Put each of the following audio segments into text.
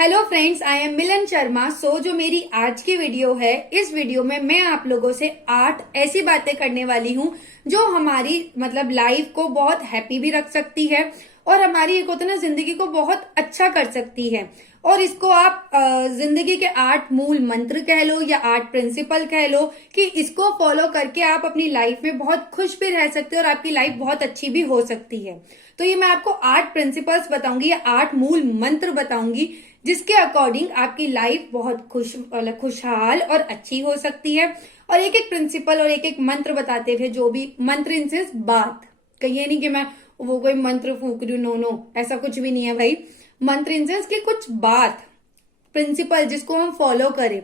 Hello friends, I am मिलन शर्मा। जो मेरी आज की वीडियो है, इस वीडियो में मैं आप लोगों से 8 ऐसी बातें करने वाली हूँ जो हमारी लाइफ को बहुत हैप्पी भी रख सकती है और हमारी एक होता है ना जिंदगी को बहुत अच्छा कर सकती है। और इसको आप जिंदगी के 8 मूल मंत्र कह लो या 8 प्रिंसिपल कह लो कि इसको फॉलो करके आप अपनी लाइफ में बहुत खुश भी रह सकते हो और आपकी लाइफ बहुत अच्छी भी हो सकती है। तो ये मैं आपको 8 प्रिंसिपल्स बताऊंगी या 8 मूल मंत्र बताऊंगी जिसके अकॉर्डिंग आपकी लाइफ बहुत खुशहाल और अच्छी हो सकती है। और एक एक प्रिंसिपल और एक एक मंत्र बताते हुए, जो भी मंत्र इनसे बात कहिए नहीं कि मैं वो कोई मंत्र फूक रही हूँ, नो, ऐसा कुछ भी नहीं है भाई। मंत्र इनसेंस की कुछ बात प्रिंसिपल जिसको हम फॉलो करें,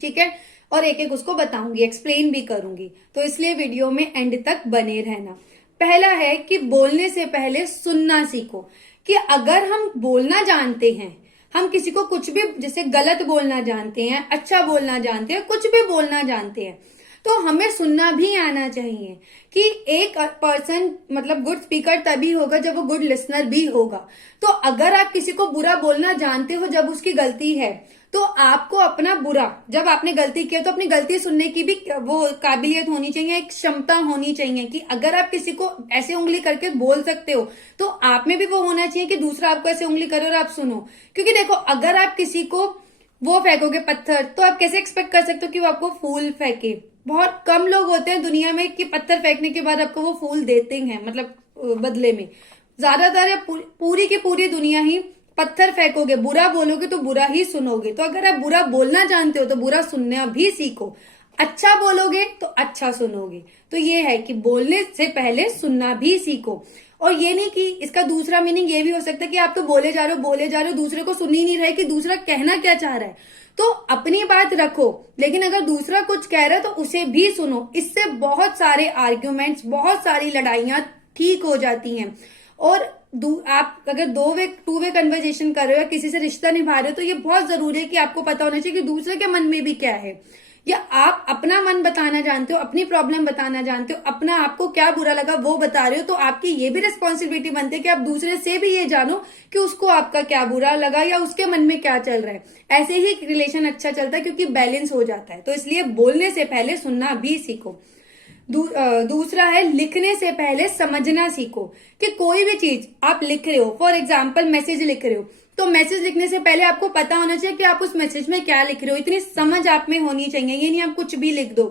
ठीक है। और एक एक उसको बताऊंगी, एक्सप्लेन भी करूंगी, तो इसलिए वीडियो में एंड तक बने रहना। पहला है कि बोलने से पहले सुनना सीखो। कि अगर हम बोलना जानते हैं, हम किसी को कुछ भी जैसे गलत बोलना जानते हैं, अच्छा बोलना जानते हैं, कुछ भी बोलना जानते हैं, तो हमें सुनना भी आना चाहिए। कि एक पर्सन गुड स्पीकर तभी होगा जब वो गुड लिसनर भी होगा। तो अगर आप किसी को बुरा बोलना जानते हो जब उसकी गलती है, तो आपको अपना बुरा, जब आपने गलती किया तो अपनी गलती सुनने की भी वो काबिलियत होनी चाहिए, एक क्षमता होनी चाहिए कि अगर आप किसी को ऐसे उंगली करके बोल सकते हो तो आप में भी वो होना चाहिए कि दूसरा आपको ऐसे उंगली करे और आप सुनो। क्योंकि देखो, अगर आप किसी को वो फेंकोगे पत्थर, तो आप कैसे एक्सपेक्ट कर सकते हो कि वो आपको फूल फेंके। बहुत कम लोग होते हैं दुनिया में कि पत्थर फेंकने के बाद आपको वो फूल देते हैं, बदले में। ज्यादातर या पूरी की पूरी दुनिया ही पत्थर फेंकोगे, बुरा बोलोगे तो बुरा ही सुनोगे। तो अगर आप बुरा बोलना जानते हो तो बुरा सुनना भी सीखो, अच्छा बोलोगे तो अच्छा सुनोगे। तो ये है कि बोलने से पहले सुनना भी सीखो। और ये नहीं कि इसका दूसरा मीनिंग ये भी हो सकता है कि आप तो बोले जा रहे हो, दूसरे को सुन ही नहीं रहे कि दूसरा कहना क्या चाह रहा है। तो अपनी बात रखो, लेकिन अगर दूसरा कुछ कह रहा है तो उसे भी सुनो। इससे बहुत सारे आर्ग्यूमेंट्स, बहुत सारी लड़ाइयां ठीक हो जाती हैं। और आप अगर टू वे कन्वर्जेशन कर रहे हो या किसी से रिश्ता निभा रहे हो, तो ये बहुत जरूरी है कि आपको पता होना चाहिए कि दूसरे के मन में भी क्या है। या आप अपना मन बताना जानते हो, अपनी प्रॉब्लम बताना जानते हो, अपना आपको क्या बुरा लगा वो बता रहे हो, तो आपकी ये भी रिस्पॉन्सिबिलिटी बनती है कि आप दूसरे से भी ये जानो कि उसको आपका क्या बुरा लगा या उसके मन में क्या चल रहा है। ऐसे ही रिलेशन अच्छा चलता है, क्योंकि बैलेंस हो जाता है। तो इसलिए बोलने से पहले सुनना भी सीखो। दूसरा है, लिखने से पहले समझना सीखो। कि कोई भी चीज आप लिख रहे हो, फॉर एग्जाम्पल मैसेज लिख रहे हो, तो मैसेज लिखने से पहले आपको पता होना चाहिए कि आप उस मैसेज में क्या लिख रहे हो। इतनी समझ आप में होनी चाहिए। ये नहीं आप कुछ भी लिख दो।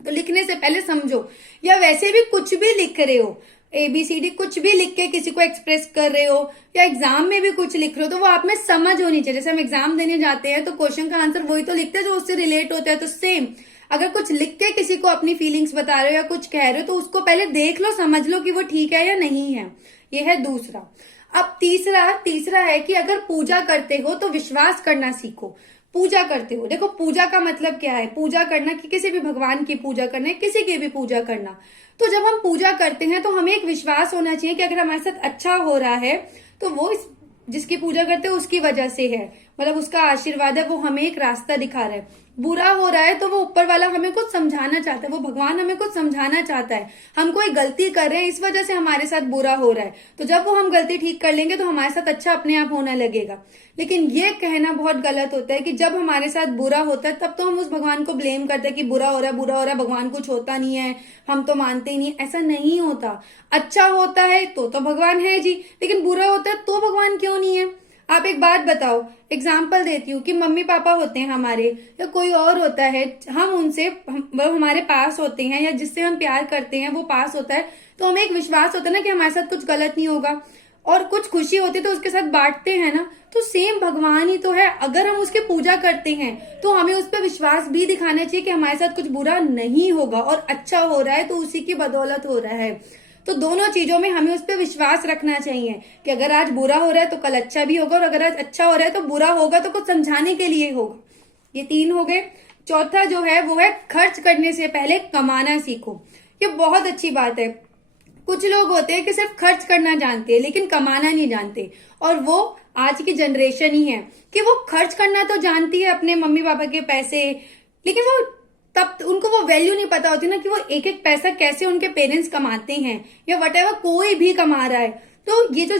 तो लिखने से पहले समझो। या वैसे भी कुछ भी लिख रहे हो, ABCD कुछ भी लिख के किसी को एक्सप्रेस कर रहे हो, या एग्जाम में भी कुछ लिख रहे हो, तो वो आप में समझ होनी चाहिए। जैसे हम एग्जाम देने जाते हैं तो क्वेश्चन का आंसर वही तो लिखते हैं जो उससे रिलेट होता है। तो सेम, अगर कुछ लिख के किसी को अपनी फीलिंग्स बता रहे हो या कुछ कह रहे हो, तो उसको पहले देख लो, समझ लो कि वो ठीक है या नहीं है। ये है दूसरा। अब तीसरा है कि अगर पूजा करते हो तो विश्वास करना सीखो। पूजा करते हो, देखो पूजा का मतलब क्या है। पूजा करना कि किसी भी भगवान की पूजा करना है, किसी की भी पूजा करना। तो जब हम पूजा करते हैं तो हमें एक विश्वास होना चाहिए कि अगर हमारे साथ अच्छा हो रहा है तो वो जिसकी पूजा करते हैं उसकी वजह से है, उसका आशीर्वाद है, वो हमें एक रास्ता दिखा रहा है। बुरा हो रहा है तो वो ऊपर वाला हमें कुछ समझाना चाहता है, वो भगवान हमें कुछ समझाना चाहता है। हम कोई गलती कर रहे हैं, इस वजह से हमारे साथ बुरा हो रहा है। तो जब वो हम गलती ठीक कर लेंगे तो हमारे साथ अच्छा अपने आप होने लगेगा। लेकिन ये कहना बहुत गलत होता है कि जब हमारे साथ बुरा होता है तब तो हम उस भगवान को ब्लेम करते हैं कि बुरा हो रहा है, भगवान कुछ होता नहीं है, हम तो मानते ही नहीं। ऐसा नहीं होता। अच्छा होता है तो भगवान है जी, लेकिन बुरा होता है तो भगवान क्यों नहीं है। आप एक बात बताओ, एग्जाम्पल देती हूँ कि मम्मी पापा होते हैं हमारे, या कोई और होता है, हम उनसे वो हमारे पास होते हैं या जिससे हम प्यार करते हैं वो पास होता है, तो हमें एक विश्वास होता है ना कि हमारे साथ कुछ गलत नहीं होगा। और कुछ खुशी होती है तो उसके साथ बांटते हैं ना। तो सेम भगवान ही तो है। अगर हम उसकी पूजा करते हैं तो हमें उस पर विश्वास भी दिखाना चाहिए कि हमारे साथ कुछ बुरा नहीं होगा और अच्छा हो रहा है तो उसी की बदौलत हो रहा है। तो दोनों चीजों में हमें उस पर विश्वास रखना चाहिए कि अगर आज बुरा हो रहा है तो कल अच्छा भी होगा, और अगर आज अच्छा हो रहा है तो बुरा होगा तो कुछ समझाने के लिए होगा। ये 3 हो गए। चौथा जो है वो है, खर्च करने से पहले कमाना सीखो। ये बहुत अच्छी बात है। कुछ लोग होते हैं कि सिर्फ खर्च करना जानते हैं लेकिन कमाना नहीं जानते, और वो आज की जनरेशन ही है कि वो खर्च करना तो जानती है अपने मम्मी पापा के पैसे, लेकिन वो तब उनको वो वैल्यू नहीं पता होती ना कि वो एक एक पैसा कैसे उनके पेरेंट्स कमाते हैं, या वट एवर कोई भी कमा रहा है। तो ये जो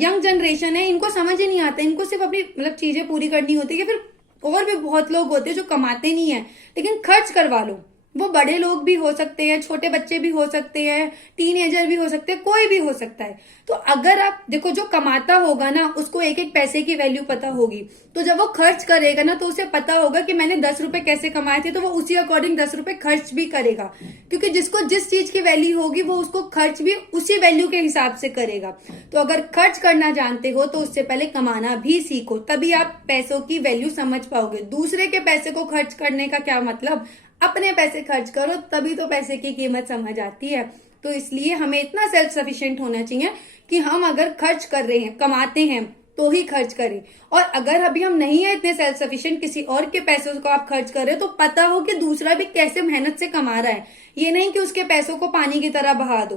यंग जनरेशन है इनको समझ ही नहीं आता, इनको सिर्फ अपनी मतलब चीजें पूरी करनी होती है। फिर और भी बहुत लोग होते हैं जो कमाते नहीं है लेकिन खर्च करवा लो। वो बड़े लोग भी हो सकते हैं, छोटे बच्चे भी हो सकते हैं, टीनेजर भी हो सकते हैं, कोई भी हो सकता है। तो अगर आप देखो, जो कमाता होगा ना उसको एक एक पैसे की वैल्यू पता होगी। तो जब वो खर्च करेगा ना तो उसे पता होगा कि मैंने 10 रुपए कैसे कमाए थे, तो वो उसी अकॉर्डिंग 10 रुपए खर्च भी करेगा। क्योंकि जिसको जिस चीज की वैल्यू होगी वो उसको खर्च भी उसी वैल्यू के हिसाब से करेगा। तो अगर खर्च करना जानते हो तो उससे पहले कमाना भी सीखो, तभी आप पैसों की वैल्यू समझ पाओगे। दूसरे के पैसे को खर्च करने का क्या मतलब, अपने पैसे खर्च करो, तभी तो पैसे की कीमत समझ आती है। तो इसलिए हमें इतना सेल्फ सफिशिएंट होना चाहिए कि हम अगर खर्च कर रहे हैं, कमाते हैं, तो ही खर्च करें। और अगर अभी हम नहीं है इतने सेल्फ सफिशिएंट, किसी और के पैसों को आप खर्च कर रहे हो, तो पता हो कि दूसरा भी कैसे मेहनत से कमा रहा है। ये नहीं कि उसके पैसों को पानी की तरह बहा दो।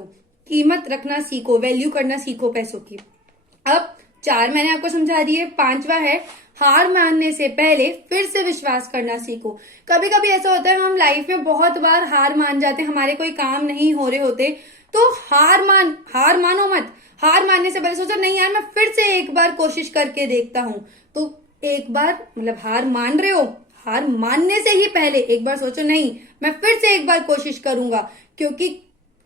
कीमत रखना सीखो, वैल्यू करना सीखो पैसों की। अब 4 मैंने आपको समझा दिए। 5वां है, हार मानने से पहले फिर से विश्वास करना सीखो। कभी कभी ऐसा होता है हम लाइफ में बहुत बार हार मान जाते हैं, हमारे कोई काम नहीं हो रहे होते, तो हार मानो मत। हार मानने से पहले सोचो नहीं यार मैं फिर से एक बार कोशिश करके देखता हूं। तो एक बार मतलब हार मान रहे हो, हार मानने से ही पहले एक बार सोचो नहीं मैं फिर से एक बार कोशिश करूंगा, क्योंकि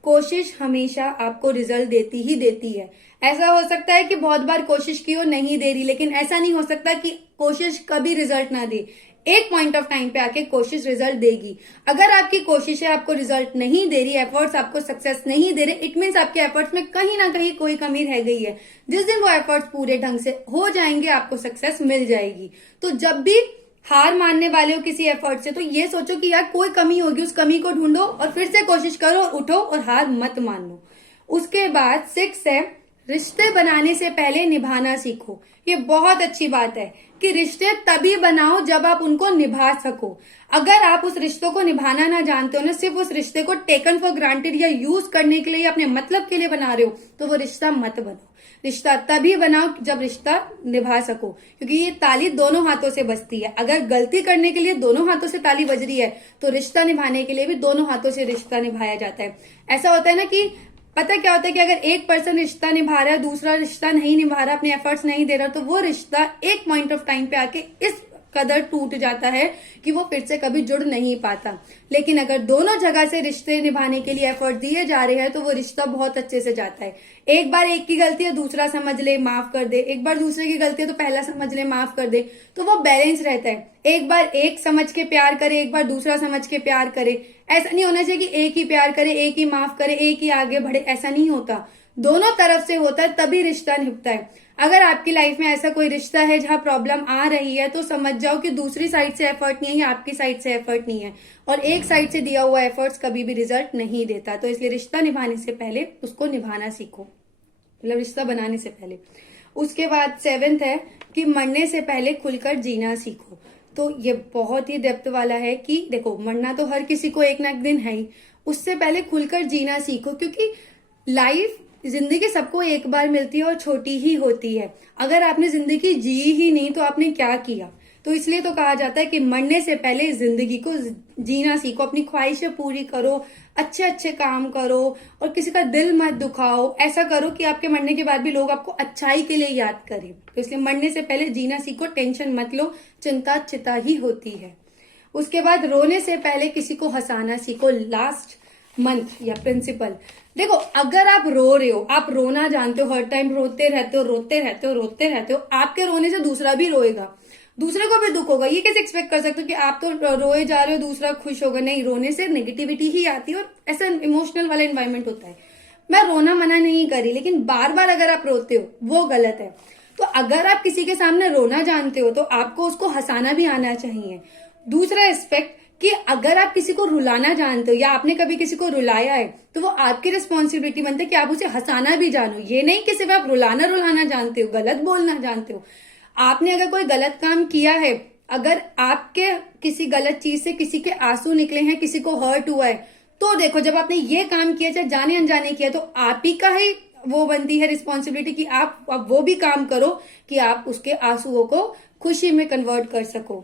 कोशिश हमेशा आपको रिजल्ट देती ही देती है। ऐसा हो सकता है कि बहुत बार कोशिश की और नहीं दे रही, लेकिन ऐसा नहीं हो सकता कि कोशिश कभी रिजल्ट ना दे। एक पॉइंट ऑफ टाइम पे आके कोशिश रिजल्ट देगी। अगर आपकी कोशिश है आपको रिजल्ट नहीं दे रही, एफर्ट्स आपको सक्सेस नहीं दे रहे, इट मीन्स आपके एफर्ट्स में कहीं ना कहीं कोई कमी रह गई है। जिस दिन वो एफर्ट्स पूरे ढंग से हो जाएंगे आपको सक्सेस मिल जाएगी। तो जब भी हार मानने वाले हो किसी एफर्ट से, तो ये सोचो कि यार कोई कमी होगी, उस कमी को ढूंढो और फिर से कोशिश करो और उठो और हार मत मान लो। उसके बाद 6 है, रिश्ते बनाने से पहले निभाना सीखो। ये बहुत अच्छी बात है कि रिश्ते तभी बनाओ जब आप उनको निभा सको। अगर आप उस रिश्तों को निभाना ना जानते हो ना, सिर्फ उस रिश्ते को टेकन फॉर ग्रांटेड या यूज करने के लिए या अपने मतलब के लिए बना रहे हो, तो वो रिश्ता मत बनाओ। रिश्ता तभी बनाओ जब रिश्ता निभा सको, क्योंकि ये ताली दोनों हाथों से बजती है। अगर गलती करने के लिए दोनों हाथों से ताली बज रही है, तो रिश्ता निभाने के लिए भी दोनों हाथों से रिश्ता निभाया जाता है। ऐसा होता है ना कि पता क्या होता है कि अगर एक पर्सन रिश्ता निभा रहा है, दूसरा रिश्ता नहीं निभा रहा, अपने एफर्ट्स नहीं दे रहा, तो वो रिश्ता एक पॉइंट ऑफ टाइम पे आके इस कदर टूट जाता है कि वो फिर से कभी जुड़ नहीं पाता। लेकिन अगर दोनों जगह से रिश्ते निभाने के लिए एफर्ट दिए जा रहे हैं, तो वो रिश्ता बहुत अच्छे से जाता है। एक बार एक की गलती है दूसरा समझ ले माफ कर दे, एक बार दूसरे की गलती है तो पहला समझ ले माफ कर दे, तो वो बैलेंस रहता है। एक बार एक समझ के प्यार करे, एक बार दूसरा समझ के प्यार करे। ऐसा नहीं होना चाहिए कि एक ही प्यार करे, एक ही माफ करे, एक ही आगे बढ़े, ऐसा नहीं होता। दोनों तरफ से होता है तभी रिश्ता निभता है। अगर आपकी लाइफ में ऐसा कोई रिश्ता है जहां प्रॉब्लम आ रही है, तो समझ जाओ कि दूसरी साइड से एफर्ट नहीं है या आपकी साइड से एफर्ट नहीं है, और एक साइड से दिया हुआ एफर्ट्स कभी भी रिजल्ट नहीं देता। तो इसलिए रिश्ता निभाने से पहले उसको निभाना सीखो, मतलब रिश्ता बनाने से पहले। उसके बाद 7 है कि मरने से पहले खुलकर जीना सीखो। तो ये बहुत ही डेप्थ वाला है कि देखो, मरना तो हर किसी को एक ना एक दिन है ही, उससे पहले खुलकर जीना सीखो। क्योंकि लाइफ, जिंदगी सबको एक बार मिलती है और छोटी ही होती है। अगर आपने जिंदगी जी ही नहीं तो आपने क्या किया। तो इसलिए तो कहा जाता है कि मरने से पहले जिंदगी को जीना सीखो, अपनी ख्वाहिशें पूरी करो, अच्छे अच्छे काम करो और किसी का दिल मत दुखाओ। ऐसा करो कि आपके मरने के बाद भी लोग आपको अच्छाई के लिए याद करें। तो इसलिए मरने से पहले जीना सीखो, टेंशन मत लो, चिंता चिता ही होती है। उसके बाद रोने से पहले किसी को हंसाना सीखो। लास्ट मंथ या प्रिंसिपल, देखो अगर आप रो रहे हो, आप रोना जानते हो, हर टाइम रोते रहते हो रोते रहते हो रोते रहते हो, आपके रोने से दूसरा भी रोएगा, दूसरे को भी दुख होगा। ये कैसे एक्सपेक्ट कर सकते हो कि आप तो रोए जा रहे हो दूसरा खुश होगा? नहीं, रोने से नेगेटिविटी ही आती है और ऐसा इमोशनल वाला एनवायरमेंट होता है। मैं रोना मना नहीं करी, लेकिन बार बार अगर आप रोते हो वो गलत है। तो अगर आप किसी के सामने रोना जानते हो तो आपको उसको हंसाना भी आना चाहिए। दूसरा एस्पेक्ट कि अगर आप किसी को रुलाना जानते हो या आपने कभी किसी को रुलाया है, तो वो आपकी रिस्पॉन्सिबिलिटी बनती है कि आप उसे हंसाना भी जानो। ये नहीं कि सिर्फ आप रुलाना जानते हो, गलत बोलना जानते हो। आपने अगर कोई गलत काम किया है, अगर आपके किसी गलत चीज से किसी के आंसू निकले हैं, किसी को हर्ट हुआ है, तो देखो जब आपने ये काम किया, चाहे जाने अनजाने किया, तो आप ही का ही वो बनती है रिस्पॉन्सिबिलिटी कि आप वो भी काम करो कि आप उसके आंसुओं को खुशी में कन्वर्ट कर सको।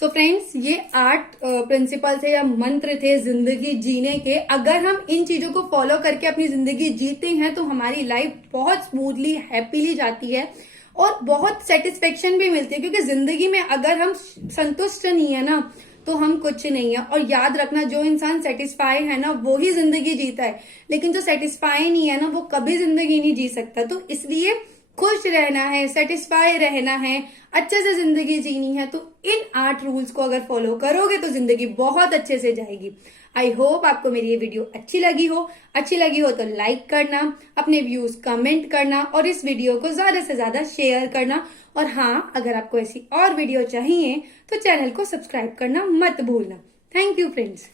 सो फ्रेंड्स, ये 8 प्रिंसिपल्स है या मंत्र थे जिंदगी जीने के। अगर हम इन चीजों को फॉलो करके अपनी जिंदगी जीते हैं तो हमारी लाइफ बहुत स्मूथली हैप्पीली जाती है और बहुत सेटिस्फेक्शन भी मिलती है, क्योंकि जिंदगी में अगर हम संतुष्ट नहीं है ना तो हम कुछ नहीं है। और याद रखना, जो इंसान सेटिस्फाई है ना वो ही जिंदगी जीता है, लेकिन जो सेटिस्फाई नहीं है ना वो कभी जिंदगी नहीं जी सकता। तो इसलिए खुश रहना है, सेटिस्फाई रहना है, अच्छे से जिंदगी जीनी है, तो इन 8 रूल्स को अगर फॉलो करोगे तो जिंदगी बहुत अच्छे से जाएगी। आई होप आपको मेरी ये वीडियो अच्छी लगी हो तो लाइक करना, अपने व्यूज कमेंट करना और इस वीडियो को ज्यादा से ज्यादा शेयर करना। और हाँ, अगर आपको ऐसी और वीडियो चाहिए तो चैनल को सब्सक्राइब करना मत भूलना। Thank you friends.